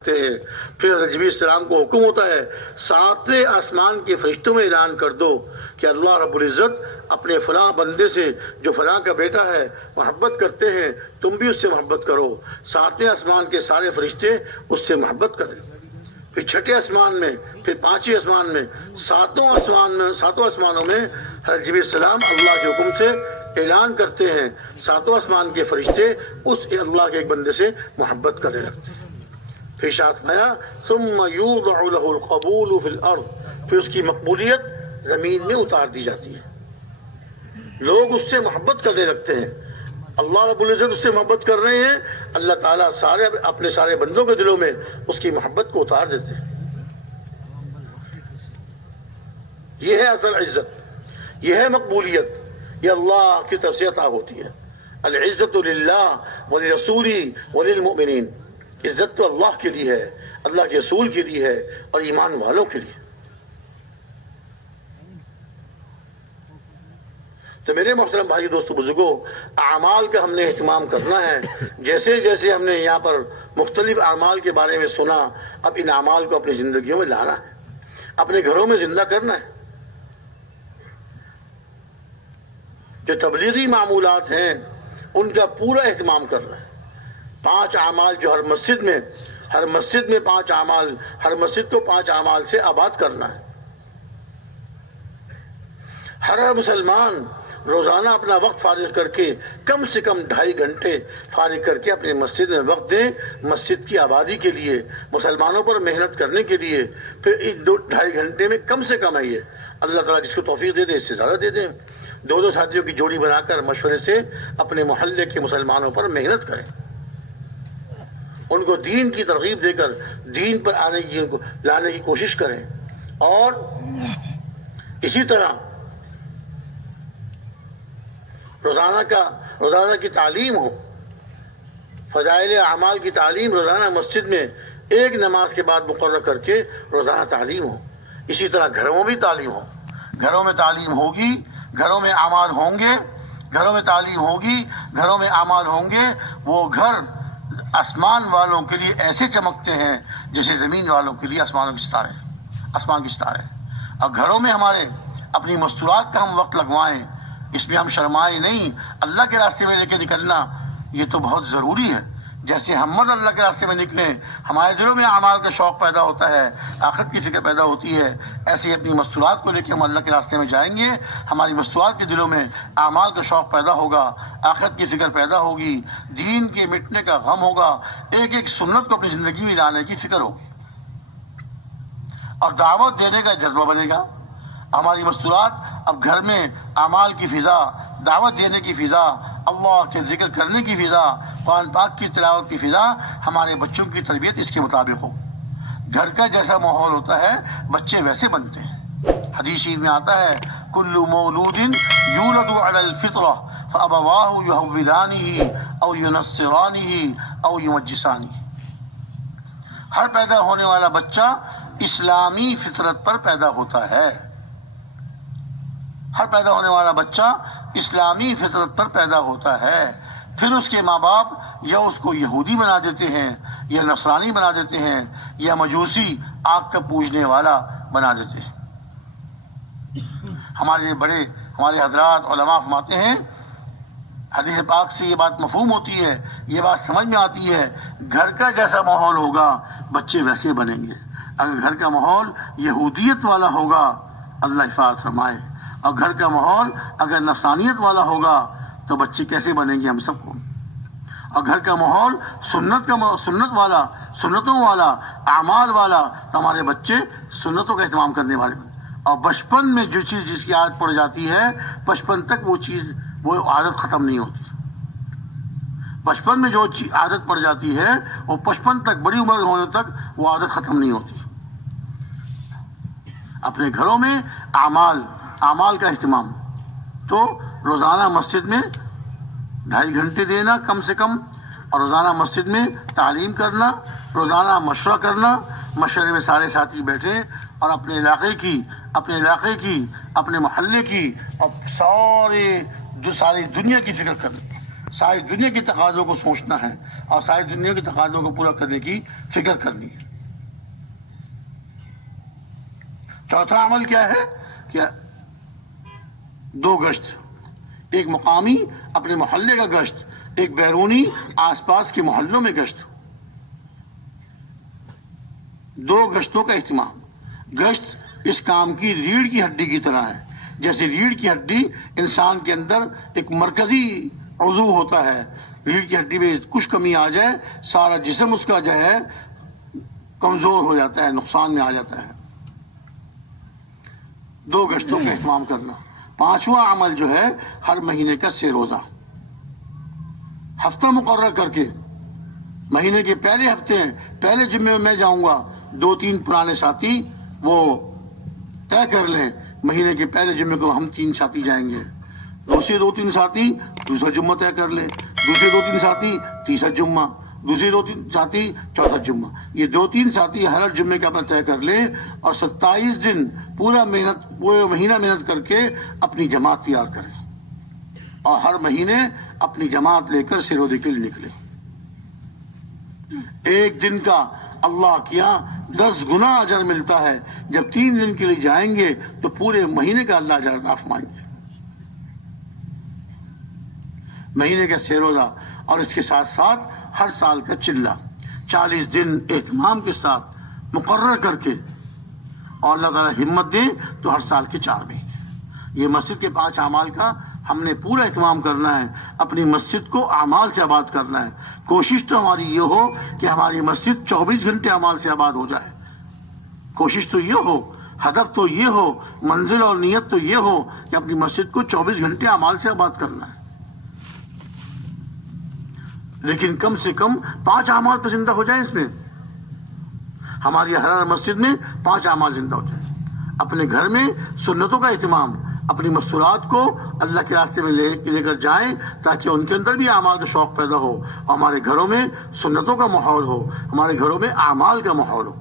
ہیں۔ پھر حضرت جبریل السلام کو حکم ہوتا ہے ساتویں آسمان کے فرشتوں میں اعلان کر دو کہ اللہ رب العزت اپنے فلاں بندے سے جو فلاں کا بیٹا ہے محبت کرتے ہیں، تم بھی اس سے محبت کرو۔ ساتویں آسمان کے سارے فرشتے اس سے محبت کریں۔ پھر چھٹے آسمان میں، پھر پانچویں آسمان میں، ساتوں آسمانوں میں حضرت جبریل السلام اللہ کے حکم سے اعلان کرتے ہیں، ساتوں آسمان کے فرشتے اس اللہ کے ایک بندے سے محبت کرنے لگتے ہیں۔ پھر شاطمایا ثم یوضع له القبول فی الارض، پھر اس کی مقبولیت زمین میں اتار دی جاتی ہے، لوگ اس سے محبت کرنے لگتے ہیں، اللہ رب العزت اس سے محبت کر رہے ہیں، اللہ تعالیٰ اپنے سارے بندوں کے دلوں میں اس کی محبت کو اتار دیتے ہیں۔ یہ ہے اصل عزت، یہ ہے مقبولیت، یہ اللہ کی طرف سے عطا ہوتی ہے۔ العزت للہ ولرسولہ وللمؤمنین، عزت تو اللہ کے لیے ہے، اللہ کے رسول کے لیے ہے اور ایمان والوں کے لیے۔ تو میرے محترم بھائی دوستو بزرگوں، اعمال کا ہم نے اہتمام کرنا ہے۔ جیسے جیسے ہم نے یہاں پر مختلف اعمال کے بارے میں سنا، اب ان اعمال کو اپنی زندگیوں میں لانا ہے، اپنے گھروں میں زندہ کرنا ہے۔ جو تبلیغی معمولات ہیں ان کا پورا اہتمام کرنا ہے۔ 5 اعمال جو ہر مسجد میں 5 اعمال، ہر مسجد کو 5 اعمال سے آباد کرنا ہے۔ ہر مسلمان روزانہ اپنا وقت فارغ کر کے کم سے کم 2.5 گھنٹے فارغ کر کے اپنے مسجد میں وقت دیں، مسجد کی آبادی کے لیے، مسلمانوں پر محنت کرنے کے لیے۔ پھر ان 2.5 گھنٹے میں کم سے کم آئیے، اللہ تعالیٰ جس کو توفیق دے دے اس سے زیادہ دے دیں، 2 ساتھیوں کی جوڑی بنا کر مشورے سے اپنے محلے کے مسلمانوں پر محنت کریں، ان کو دین کی ترغیب دے کر دین پر لانے کی کوشش کریں۔ اور اسی طرح روزانہ کی تعلیم ہو، فضائل اعمال کی تعلیم روزانہ مسجد میں 1 نماز کے بعد مقرر کر کے روزانہ تعلیم ہو۔ اسی طرح گھروں میں بھی تعلیم ہو، گھروں میں تعلیم ہوگی، گھروں میں اعمال ہوں گے، گھروں میں تعلیم ہوگی، گھروں میں اعمال ہوں گے، وہ گھر آسمان والوں کے لیے ایسے چمکتے ہیں جیسے زمین والوں کے لیے آسمان کی ستارے۔ اور گھروں میں ہمارے اپنی مستورات کا ہم وقت لگوائیں، اس میں ہم شرمائیں نہیں۔ اللہ کے راستے میں لے کے نکلنا یہ تو بہت ضروری ہے۔ جیسے ہم اللہ کے راستے میں نکلیں، ہمارے دلوں میں اعمال کا شوق پیدا ہوتا ہے، آخرت کی فکر پیدا ہوتی ہے، ایسے ہی اپنی مستورات کو لے کے ہم اللہ کے راستے میں جائیں گے، ہماری مستورات کے دلوں میں اعمال کا شوق پیدا ہوگا، آخرت کی فکر پیدا ہوگی، دین کے مٹنے کا غم ہوگا، ایک سنت کو اپنی زندگی میں لانے کی فکر ہوگی، اور دعوت دینے کا جذبہ بنے گا۔ ہماری مستورات اب گھر میں اعمال کی فضا، دعوت دینے کی فضا، اللہ کے ذکر کرنے کی فضا، قرآن پاک کی تلاوت کی فضا، ہمارے بچوں کی تربیت اس کے مطابق ہو۔ گھر کا جیسا ماحول ہوتا ہے بچے ویسے بنتے ہیں۔ حدیث میں آتا ہے کل مولود یولد علی الفطرہ فابواہ یحودانہ او ینصرانہ او یمجسانہ، ہر پیدا ہونے والا بچہ اسلامی فطرت پر پیدا ہوتا ہے، ہر پیدا ہونے والا بچہ اسلامی فطرت پر پیدا ہوتا ہے، پھر اس کے ماں باپ یا اس کو یہودی بنا دیتے ہیں، یا نصرانی بنا دیتے ہیں، یا مجوسی آگ کا پوجنے والا بنا دیتے ہیں۔ ہمارے حضرات علماء فرماتے ہیں، حدیث پاک سے یہ بات مفہوم ہوتی ہے، یہ بات سمجھ میں آتی ہے، گھر کا جیسا ماحول ہوگا بچے ویسے بنیں گے۔ اگر گھر کا ماحول یہودیت والا ہوگا، اللہ حفاظ فرمائے، اور گھر کا ماحول اگر نصرانیت والا ہوگا تو بچے کیسے بنیں گے ہم سب کو۔ اور گھر کا ماحول سنتوں والا، اعمال والا، تو ہمارے بچے سنتوں کا اہتمام کرنے والے۔ اور بچپن میں جو چیز جس کی عادت پڑ جاتی ہے، بچپن تک وہ عادت ختم نہیں ہوتی۔ بچپن میں جو عادت پڑ جاتی ہے وہ بچپن تک، بڑی عمر ہونے تک وہ عادت ختم نہیں ہوتی۔ اپنے گھروں میں اعمال کا اہتمام، تو روزانہ مسجد میں 2.5 گھنٹے دینا کم سے کم، اور روزانہ مسجد میں تعلیم کرنا، روزانہ مشورہ کرنا، مشورے میں سارے ساتھی بیٹھیں اور اپنے علاقے کی، اپنے محلے کی، اور ساری دنیا کی فکر کرنا، ساری دنیا کے تقاضوں کو سوچنا ہے، اور ساری دنیا کے تقاضوں کو پورا کرنے کی فکر کرنی ہے۔ چوتھا عمل کیا ہے کہ 2 گشت، ایک مقامی اپنے محلے کا گشت، ایک بیرونی آس پاس کے محلوں میں گشت۔ 2 گشتوں کا اہتمام۔ گشت اس کام کی ریڑھ کی ہڈی کی طرح ہے، جیسے ریڑھ کی ہڈی انسان کے اندر ایک مرکزی عضو ہوتا ہے، ریڑھ کی ہڈی میں کچھ کمی آ جائے سارا جسم اس کا جو ہے کمزور ہو جاتا ہے، نقصان میں آ جاتا ہے۔ 2 گشتوں کا اہتمام کرنا۔ 5واں عمل جو ہے ہر مہینے کا 3 روزہ، ہفتہ مقرر کر کے مہینے کے پہلے ہفتے پہلے جمعے میں جاؤں گا، 2-3 پرانے ساتھی وہ طے کر لیں مہینے کے پہلے جمعے کو ہم 3 ساتھی جائیں گے، دوسرے 2-3 ساتھی دوسرا جمعہ طے کر لیں، دوسرے 2-3 ساتھی تیسرا جمعہ، دوسرے 2-3 ساتھی چوتھا جمعہ، یہ 2-3 ساتھی ہر جمعے کا اپنا طے کر لیں اور 27 دن پورا مہینہ محنت کر کے اپنی جماعت تیار کریں اور ہر مہینے اپنی جماعت لے کر سیرودے کے لیے نکلیں۔ 1 دن کا اللہ کیا 10 گنا اجر ملتا ہے، جب 3 دن کے لیے جائیں گے تو پورے مہینے کا اللہ اجر عطا فرمائیں گے۔ مہینے کا 3 روزہ اور اس کے ساتھ ساتھ ہر سال کا چلہ 40 دن اہتمام کے ساتھ مقرر کر کے، اور اللہ تعالیٰ ہمت دے تو ہر سال کے 4 مہینے۔ یہ مسجد کے 5 اعمال کا ہم نے پورا اہتمام کرنا ہے، اپنی مسجد کو اعمال سے آباد کرنا ہے۔ کوشش تو ہماری یہ ہو کہ ہماری مسجد 24 گھنٹے اعمال سے آباد ہو جائے، کوشش تو یہ ہو، ہدف تو یہ ہو، منزل اور نیت تو یہ ہو کہ اپنی مسجد کو 24 گھنٹے اعمال سے آباد کرنا ہے، لیکن کم سے کم 5 اعمال تو زندہ ہو جائیں۔ اس میں ہماری ہر مسجد میں 5 اعمال زندہ ہو جائیں۔ اپنے گھر میں سنتوں کا اہتمام، اپنی مستورات کو اللہ کے راستے میں لے کر جائیں تاکہ ان کے اندر بھی اعمال کا شوق پیدا ہو، اور ہمارے گھروں میں سنتوں کا ماحول ہو، ہمارے گھروں میں اعمال کا ماحول ہو۔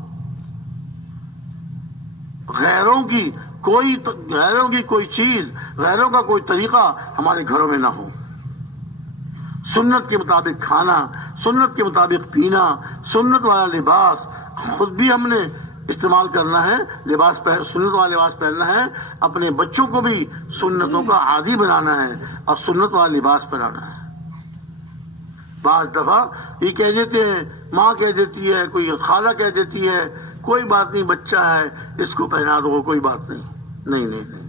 غیروں کی کوئی چیز، غیروں کا کوئی طریقہ ہمارے گھروں میں نہ ہو۔ سنت کے مطابق کھانا، سنت کے مطابق پینا، سنت والا لباس خود بھی ہم نے استعمال کرنا ہے، سنت والا لباس پہننا ہے، اپنے بچوں کو بھی سنتوں کا عادی بنانا ہے اور سنت والا لباس پہنانا ہے۔ بعض دفعہ یہ کہہ دیتے ہیں، ماں کہہ دیتی ہے، کوئی خالہ کہہ دیتی ہے، کوئی بات نہیں، بچہ ہے اس کو پہنا دو، کوئی بات نہیں۔ نہیں،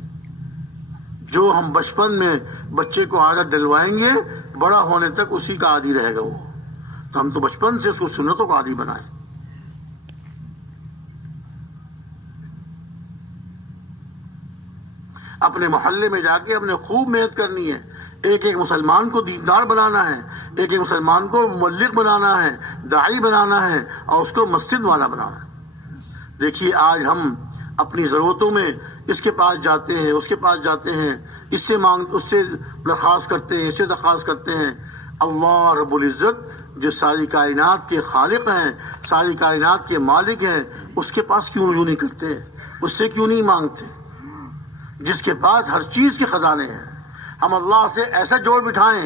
جو ہم بچپن میں بچے کو عادت ڈلوائیں گے بڑا ہونے تک اسی کا عادی رہے گا وہ، تو ہم تو بچپن سے اس کو سنتوں کا عادی بنائیں۔ اپنے محلے میں جا کے ہم نے خوب محنت کرنی ہے، ایک مسلمان کو دیندار بنانا ہے، ایک مسلمان کو مبلغ بنانا ہے، داعی بنانا ہے، اور اس کو مسجد والا بنانا ہے۔ دیکھیے آج ہم اپنی ضرورتوں میں اس کے پاس جاتے ہیں، اس کے پاس جاتے ہیں، اس سے درخواست کرتے ہیں، اس سے درخواست کرتے ہیں۔ اللہ رب العزت جو ساری کائنات کے خالق ہیں، ساری کائنات کے مالک ہیں، اس کے پاس کیوں رجوع نہیں کرتے؟ اس سے کیوں نہیں مانگتے؟ جس کے پاس ہر چیز کے خزانے ہیں۔ ہم اللہ سے ایسا جوڑ بٹھائیں،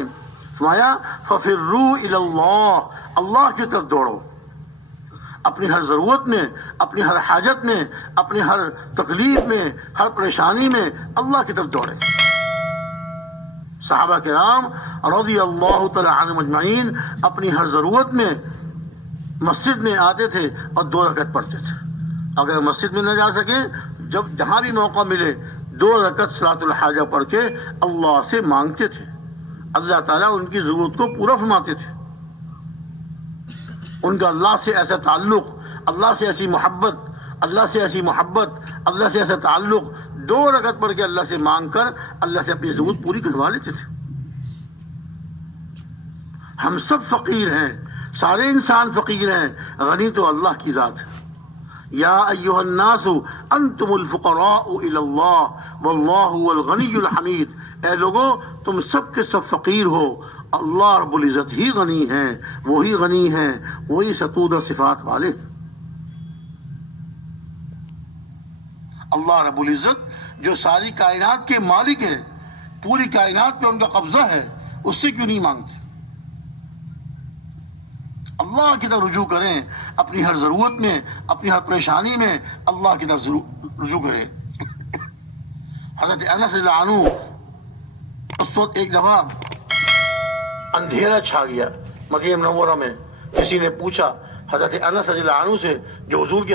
فرمایا فَفِرُّوا إِلَى اللَّهِ، اللہ کی طرف دوڑو، اپنی ہر ضرورت میں، اپنی ہر حاجت میں، اپنی ہر تکلیف میں، ہر پریشانی میں اللہ کی طرف دوڑیں۔ صحابہ کرام رضی اللہ تعالی عنہم اجمعین اپنی ہر ضرورت میں مسجد میں آتے تھے اور 2 رکعت پڑھتے تھے۔ اگر مسجد میں نہ جا سکے، جہاں بھی موقع ملے 2 رکعت صلاۃ الحاجہ پڑھ کے اللہ سے مانگتے تھے، اللہ تعالیٰ ان کی ضرورت کو پورا فرماتے تھے۔ ان کا اللہ سے ایسا تعلق، اللہ سے ایسی محبت، اللہ سے ایسا تعلق، 2 رکعت پڑھ کے اللہ سے مانگ کر اللہ سے اپنی ضرورت پوری کروا لیتے تھے۔ ہم سب فقیر ہیں، سارے انسان فقیر ہیں، غنی تو اللہ کی ذات ہے۔ یا ایھا الناس انتم الفقراء الی اللہ واللہ هو الغنی الحمید، اے لوگوں تم سب کے سب فقیر ہو، اللہ رب العزت ہی غنی ہیں، وہی غنی ہیں، وہی ستودہ صفات والے۔ اللہ رب العزت جو ساری کائنات کے مالک ہیں، پوری کائنات پہ ان کا قبضہ ہے، اس سے کیوں نہیں مانگتے؟ اللہ کی طرف رجوع کریں، اپنی ہر ضرورت میں، اپنی ہر پریشانی میں اللہ کی طرف رجوع کریں۔ حضرت انس رضی اللہ عنہ اس وقت ایک دفعہ اندھیرا چھا گیا مدینہ منورہ میں۔ کسی نے پوچھا حضرت انس رضی اللہ عنہ سے جو حضور کی